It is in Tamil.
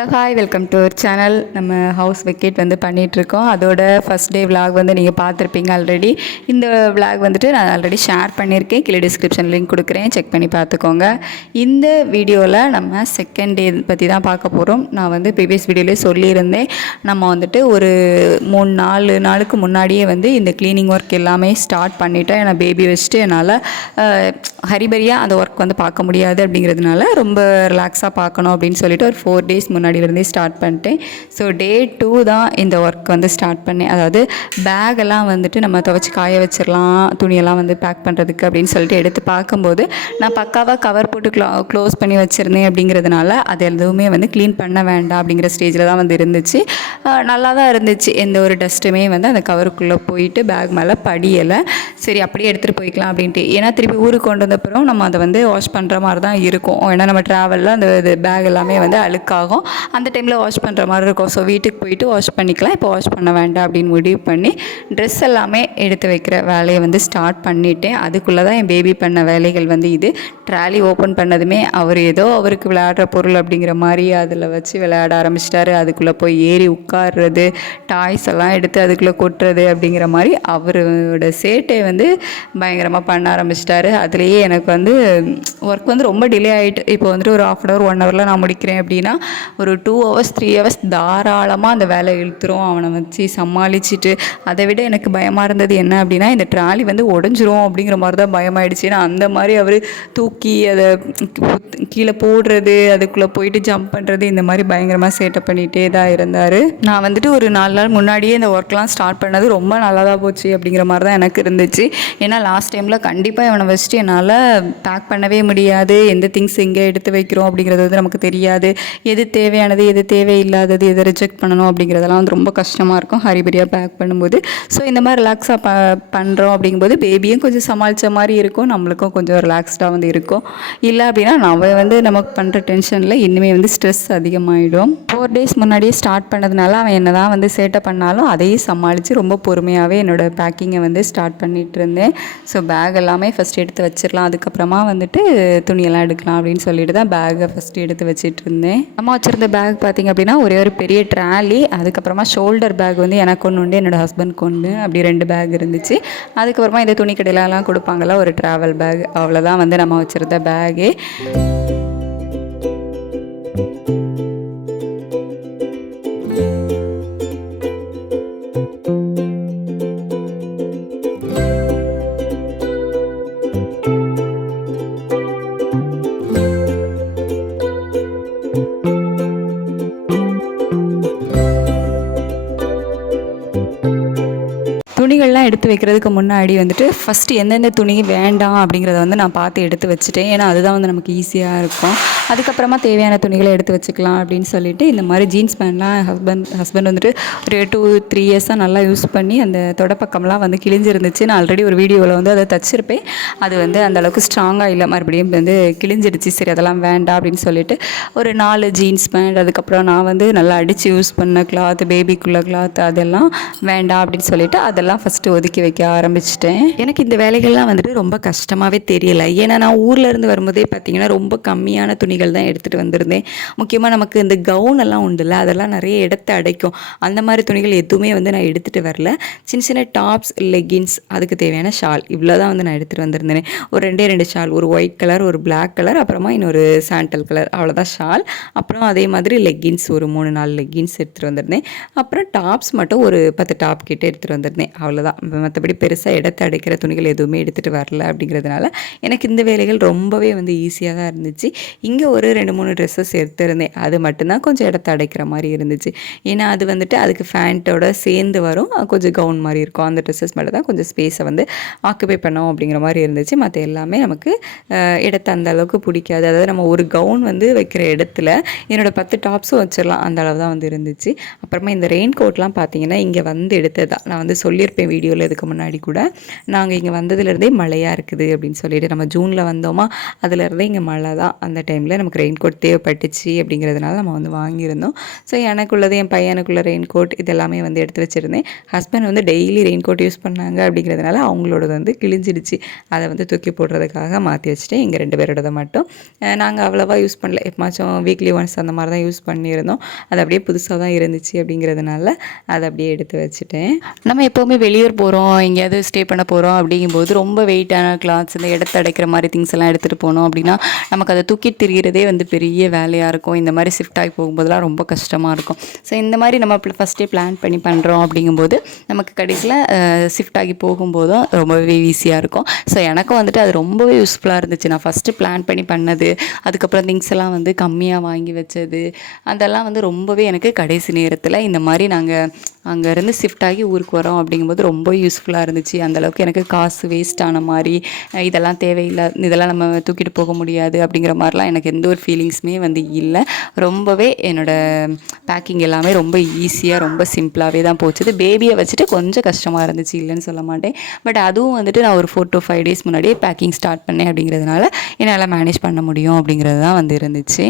Hi, welcome to our channel. நம்ம ஹவுஸ் வெக்கேட் பண்ணிகிட்ருக்கோம். அதோட ஃபஸ்ட் டே விலாக் நீங்கள் பார்த்துருப்பீங்க ஆல்ரெடி. இந்த விலாக் நான் ஆல்ரெடி ஷேர் பண்ணியிருக்கேன். கீழே டிஸ்கிரிப்ஷன் லிங்க் கொடுக்குறேன், செக் பண்ணி பார்த்துக்கோங்க. இந்த வீடியோவில் நம்ம செகண்ட் டே பற்றி தான் பார்க்க போகிறோம். நான் ப்ரீவியஸ் வீடியோலேயே சொல்லியிருந்தேன், நம்ம ஒரு 3-4 நாளுக்கு முன்னாடியே இந்த க்ளீனிங் ஒர்க் எல்லாமே ஸ்டார்ட் பண்ணிவிட்டேன். ஏன்னா பேபி வச்சுட்டு என்னால் ஹரிபரியாக அந்த ஒர்க் பார்க்க முடியாது. அப்படிங்கிறதுனால ரொம்ப ரிலாக்ஸாக பார்க்கணும் அப்படின்னு சொல்லிட்டு ஒரு 4 days முன்னாடியிலேருந்தே ஸ்டார்ட் பண்ணிட்டேன். ஸோ டே 2 தான் இந்த ஒர்க் ஸ்டார்ட் பண்ணேன். அதாவது பேக்கெல்லாம் நம்ம துவைச்சி காய வச்சிடலாம், துணியெல்லாம் பேக் பண்ணுறதுக்கு அப்படின்னு சொல்லிட்டு எடுத்து பார்க்கும்போது நான் பக்காவாக கவர் போட்டு க்ளோஸ் பண்ணி வச்சுருந்தேன். அப்படிங்கிறதுனால அது எதுவுமே க்ளீன் பண்ண வேண்டாம் அப்படிங்கிற ஸ்டேஜில் தான் இருந்துச்சு. நல்லா தான் இருந்துச்சு. எந்த ஒரு டஸ்ட்டுமே அந்த கவருக்குள்ளே போயிட்டு பேக் மேலே படியலை. சரி, அப்படியே எடுத்துகிட்டு போய்க்கலாம் அப்படின்ட்டு. ஏன்னா திருப்பி ஊருக்கு கொண்டு வந்தப்புறம் நம்ம அதை வாஷ் பண்ணுற மாதிரி தான் இருக்கும். ஏன்னா நம்ம ட்ராவலில் அந்த பேக் எல்லாமே அழுக்காகும். அந்த டைமில் வாஷ் பண்ணுற மாதிரி இருக்கும். ஸோ வீட்டுக்கு போயிட்டு வாஷ் பண்ணிக்கலாம், இப்போ வாஷ் பண்ண வேண்டாம் அப்படின்னு முடிவு பண்ணி ட்ரெஸ் எல்லாமே எடுத்து வைக்கிற வேலையை ஸ்டார்ட் பண்ணிட்டேன். அதுக்குள்ளே தான் என் பேபி பண்ண வேலைகள் இது. ட்ராலி ஓப்பன் பண்ணதுமே அவர் ஏதோ அவருக்கு விளையாடுற பொருள் அப்படிங்கிற மாதிரி அதில் வச்சு விளையாட ஆரம்பிச்சிட்டாரு. அதுக்குள்ளே போய் ஏறி உட்கார்றது, டாய்ஸ் எல்லாம் எடுத்து அதுக்குள்ளே கொட்டுறது அப்படிங்கிற மாதிரி அவரோட சேட்டை பயங்கரமாக பண்ண ஆரம்பிச்சிட்டாரு. அதுலேயே எனக்கு ஒர்க் ரொம்ப டிலே ஆகிட்டு. இப்போ ஒரு 1/2 hour 1 hourல நான் முடிக்கிறேன் அப்படின்னா ஒரு 2 hours 3 hours தாராளமாக அந்த வேலை இழுத்துரும். அவனை வச்சு சமாளிச்சுட்டு, அதை விட எனக்கு பயமாக இருந்தது என்ன அப்படின்னா, இந்த ட்ராலி உடஞ்சிரும் அப்படிங்கிற மாதிரி தான் பயமாயிடுச்சு. ஏன்னா அந்த மாதிரி அவர் தூக்கி அதை கீழே போடுறது, அதுக்குள்ளே போயிட்டு ஜம்ப் பண்ணுறது, இந்த மாதிரி பயங்கரமாக சேட்டை பண்ணிகிட்டே தான் இருந்தார். நான் ஒரு 4 நாள் முன்னாடியே இந்த ஒர்க்லாம் ஸ்டார்ட் பண்ணது ரொம்ப நல்லா தான் போச்சு அப்படிங்கிற மாதிரி தான் எனக்கு இருந்துச்சு. ஏன்னா லாஸ்ட் டைமில் கண்டிப்பாக இவனை வச்சுட்டு என்னால் பேக் பண்ணவே முடியாது. எந்த திங்ஸ் எங்கே எடுத்து வைக்கிறோம் அப்படிங்கிறது நமக்கு தெரியாது. எது தேவையானது, எது தேவையில்லாதது, எதை ரிஜெக்ட் பண்ணணும் அப்படிங்கிறதெல்லாம் ரொம்ப கஷ்டமாக இருக்கும் ஹரிபரியாக பேக் பண்ணும்போது. ஸோ இந்த மாதிரி ரிலாக்ஸாக பண்ணுறோம் அப்படிங்கும்போது பேபியும் கொஞ்சம் சமாளித்த மாதிரி இருக்கும், நம்மளுக்கும் கொஞ்சம் ரிலாக்ஸ்டாக இருக்கும். இல்லை அப்படின்னா நமக்கு பண்ணுற டென்ஷனில் இன்னுமே ஸ்ட்ரெஸ் அதிகமாகிடும். 4 days முன்னாடியே ஸ்டார்ட் பண்ணதுனால அவன் என்ன தான் சேட்டை பண்ணாலும் அதையும் சமாளித்து ரொம்ப பொறுமையாகவே என்னோடய பேக்கிங்கை ஸ்டார்ட் பண்ணிகிட்டு இருந்தேன். ஸோ பேக் எல்லாமே ஃபஸ்ட் எடுத்து வச்சிடலாம், அதுக்கப்புறமா துணியெல்லாம் எடுக்கலாம் அப்படின்னு சொல்லிட்டு தான் பேக்கை ஃபஸ்ட்டு எடுத்து வச்சுட்டு இருந்தேன். நம்ம வச்சுருந்த பேக் பார்த்திங்க அப்படின்னா ஒரே ஒரு பெரிய ட்ராலி, அதுக்கப்புறமா ஷோல்டர் பேக் எனக்கு ஒன்று உண்டு, என்னோடய ஹஸ்பண்ட்க்கு ஒன்று, அப்படி 2 பேக் இருந்துச்சு. அதுக்கப்புறமா இந்த துணி கடையிலலாம் கொடுப்பாங்கள்ல ஒரு ட்ராவல் பேக், அவ்வளோதான் நம்ம வச்சுருந்த பேக்கே. துணிகள்லாம் எடுத்து வைக்கிறதுக்கு முன்னாடி ஃபஸ்ட்டு எந்தெந்த துணி வேண்டாம் அப்படிங்கிறத நான் பார்த்து எடுத்து வச்சுட்டேன். ஏன்னா அதுதான் நமக்கு ஈஸியாக இருக்கும். அதுக்கப்புறமா தேவையான துணிகளை எடுத்து வச்சுக்கலாம் அப்படின்னு சொல்லிட்டு இந்த மாதிரி ஜீன்ஸ் பேண்ட்லாம் ஹஸ்பண்ட் ஒரு 2-3 இயர்ஸாக நல்லா யூஸ் பண்ணி அந்த தொடப்பக்கம்லாம் கிழிஞ்சிருந்துச்சு. நான் ஆல்ரெடி ஒரு வீடியோவில் அதை தச்சிருப்பேன். அது அந்தளவுக்கு ஸ்ட்ராங்காக இல்லை, மறுபடியும் கிழிஞ்சிடுச்சு. சரி, அதெல்லாம் வேண்டாம் அப்படின்னு சொல்லிட்டு ஒரு 4 ஜீன்ஸ் பேண்ட், அதுக்கப்புறம் நான் நல்லா அடித்து யூஸ் பண்ண கிளாத், பேபிக்குள்ள கிளாத், அதெல்லாம் வேண்டாம் அப்படின்னு சொல்லிட்டு அதெல்லாம் ஃபஸ்ட்டு ஒதுக்கி வைக்க ஆரம்பிச்சிட்டேன். எனக்கு இந்த வேலைகள்லாம் ரொம்ப கஷ்டமாகவே தெரியலை. ஏன்னா நான் ஊர்லேருந்து வரும்போதே பார்த்திங்கன்னா ரொம்ப கம்மியான துணிகள் தான் எடுத்துகிட்டு வந்திருந்தேன். முக்கியமாக நமக்கு இந்த கவுன் எல்லாம் உண்டுல்ல, அதெல்லாம் நிறைய இடத்த அடைக்கும். அந்த மாதிரி துணிகள் எதுவுமே நான் எடுத்துகிட்டு வரல. சின்ன சின்ன டாப்ஸ், லெகின்ஸ், அதுக்கு தேவையான ஷால், இவ்வளோ தான் நான் எடுத்துகிட்டு வந்திருந்தேன். ஒரு 2 ஷால், ஒரு ஒயிட் கலர், ஒரு பிளாக் கலர், அப்புறமா இன்னொரு சாண்டல் கலர், அவ்வளோதான் ஷால். அப்புறம் அதே மாதிரி லெகின்ஸ் ஒரு 3-4 லெகின்ஸ் எடுத்துகிட்டு வந்திருந்தேன். அப்புறம் டாப்ஸ் மட்டும் ஒரு 10 டாப் கிட்டே எடுத்துகிட்டு வந்திருந்தேன். அவ்வளோதான். மற்றபடி பெருசாக இடத்த அடைக்கிற துணிகள் எதுவுமே எடுத்துகிட்டு வரல. அப்படிங்கிறதுனால எனக்கு இந்த வேலைகள் ரொம்பவே ஈஸியாக தான் இருந்துச்சு. இங்கே ஒரு 2-3 ட்ரெஸ்ஸஸ் எடுத்துருந்தேன். அது மட்டும்தான் கொஞ்சம் இடத்த அடைக்கிற மாதிரி இருந்துச்சு. ஏன்னா அது அதுக்கு ஃபேண்ட்டோட சேர்ந்து வரும், கொஞ்சம் கவுன் மாதிரி இருக்கும். அந்த ட்ரெஸ்ஸஸ் மட்டும் தான் கொஞ்சம் ஸ்பேஸை ஆக்குபை பண்ணோம் அப்படிங்கிற மாதிரி இருந்துச்சு. மற்ற எல்லாமே நமக்கு இடத்த அந்த அளவுக்கு பிடிக்காது. அதாவது நம்ம ஒரு கவுன் வைக்கிற இடத்துல என்னோடய 10 டாப்ஸும் வச்சிடலாம், அந்த அளவு தான் இருந்துச்சு. அப்புறமா இந்த ரெயின் கோட்லாம் பார்த்தீங்கன்னா இங்கே எடுத்தது தான். நான் சொல்லியிருப்பேன் சொல்லியிருப்பேன் வீடியோவில் இதுக்கு முன்னாடி கூட. நாங்கள் இங்கே வந்ததுலேருந்தே மழையாக இருக்குது அப்படின்னு சொல்லிட்டு, நம்ம ஜூனில் வந்தோமா, அதுலேருந்தே இங்கே மழை தான். அந்த டைமில் நமக்கு ரெயின் கோட் தேவைப்பட்டுச்சு அப்படிங்கிறதுனால நம்ம வந்து வாங்கியிருந்தோம். ஸோ எனக்குள்ளது, என் பையனுக்குள்ள ரெயின் கோட் இதெல்லாமே வந்து எடுத்து வச்சுருந்தேன். ஹஸ்பண்ட் வந்து டெய்லி ரெயின் கோட் யூஸ் பண்ணாங்க அப்படிங்கிறதுனால அவங்களோடது வந்து கிழிஞ்சிடுச்சு. அதை வந்து தூக்கி போடுறதுக்காக மாற்றி வச்சுட்டேன். எங்கள் 2 பேரோடதை மட்டும் நாங்கள் அவ்வளோவா யூஸ் பண்ணல. எப்போமாச்சும் வீக்லி ஒன்ஸ் அந்த மாதிரி தான் யூஸ் பண்ணியிருந்தோம். அது அப்படியே புதுசாக தான் இருந்துச்சு அப்படிங்கிறதுனால அதை அப்படியே எடுத்து வச்சுட்டேன். நம்ம எப்போவுமே வெளியூர் போகிறோம், எங்கேயாவது ஸ்டே பண்ண போகிறோம் அப்படிங்கும்போது ரொம்ப வெயிட்டான கிளாத்ஸ், இந்த இடத்த அடைக்கிற மாதிரி திங்ஸ் எல்லாம் எடுத்துகிட்டு போனோம் அப்படின்னா நமக்கு அதை தூக்கி திரிகிறதே வந்து பெரிய வேலையாக இருக்கும். இந்த மாதிரி ஷிஃப்ட் ஆகி போகும்போதெல்லாம் ரொம்ப கஷ்டமாக இருக்கும். ஸோ இந்த மாதிரி நம்ம ஃபஸ்ட்டே பிளான் பண்ணி பண்ணுறோம் அப்படிங்கும்போது நமக்கு கடைசியில் ஷிஃப்ட் ஆகி போகும்போதும் ரொம்பவே ஈஸியாக இருக்கும். ஸோ எனக்கும் வந்துட்டு அது ரொம்பவே யூஸ்ஃபுல்லாக இருந்துச்சு. நான் ஃபஸ்ட்டு பிளான் பண்ணி பண்ணது, அதுக்கப்புறம் திங்ஸ் எல்லாம் வந்து கம்மியாக வாங்கி வச்சது, அதெல்லாம் வந்து ரொம்பவே எனக்கு கடைசி நேரத்தில் இந்த மாதிரி நாங்கள் அங்கேருந்து ஷிஃப்ட் ஆகி ஊருக்கு வரோம் அப்படிங்கும்போது ரொம்ப யூஸ்ஃபுல்லாக இருந்துச்சு. அந்தளவுக்கு எனக்கு காசு வேஸ்ட் ஆன மாதிரி, இதெல்லாம் தேவையில்லை, இதெல்லாம் நம்ம தூக்கிட்டு போக முடியாது அப்படிங்கிற மாதிரிலாம் எனக்கு எந்த ஒரு ஃபீலிங்ஸுமே வந்து இல்லை. ரொம்பவே என்னோடய பேக்கிங் எல்லாமே ரொம்ப ஈஸியாக, ரொம்ப சிம்பிளாகவே தான் போச்சுது. பேபியை வச்சுட்டு கொஞ்சம் கஷ்டமாக இருந்துச்சு, இல்லைன்னு சொல்ல மாட்டேன். பட் அதுவும் வந்துட்டு நான் ஒரு 4 to 5 days முன்னாடியே பேக்கிங் ஸ்டார்ட் பண்ணேன் அப்படிங்கிறதுனால என்னால் மேனேஜ் பண்ண முடியும் அப்படிங்கிறது தான் வந்து இருந்துச்சு.